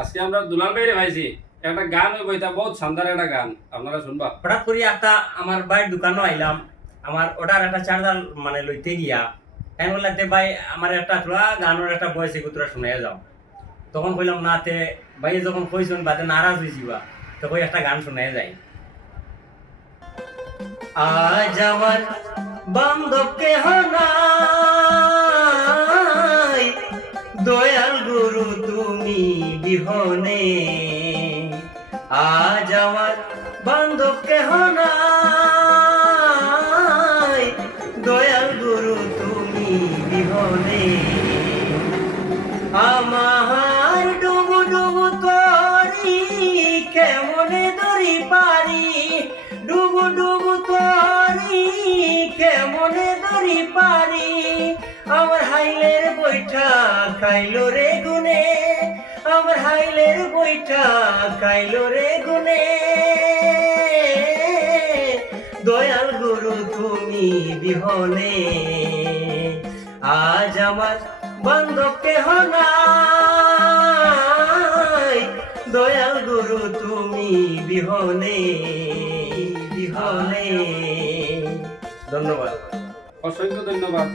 আজকে আমরা দুলাল ভাইরে ভাইছি একটা গান ওই বইটা বহুত শানদার একটা গান আপনারা শুনবা। হঠাৎ করে একটা আমার ভাইয়ের দোকানও আইলাম, আমার ওটার একটা চার্জার মানে লইতে গিয়া আমি বললাম তে ভাই আমার একটা তোরা গানের একটা বয়স এগুতরা শুনে যাও। তখন কইলাম না তে ভাই যখন কইছেন বাদে নারাজ হয়েছিবা তো কই একটা গান শুনে যাই। আজ আমার বান্ধব কেহ নাই, দয়াল গুরু তুমি বিহনে। আজ আমার বান্ধব কেহ নাই, দয়াল গুরু তুমি বিহনে। আমার ডুবু ডুবু তরি কেমনে দরি পারি, ডুবু ডুবু তরি কেমনে দরি পারি। আমার হাইলের বইটা খাইলো রে গুনে, আমার হাইলের বইটা খাইলো রে গুনে। দয়াল গুরু তুমি বিহনে। আজ আমার বান্ধব কেহ নাই, দয়াল গুরু তুমি বিহনে বিহনে। ধন্যবাদ, অসংখ্য ধন্যবাদ।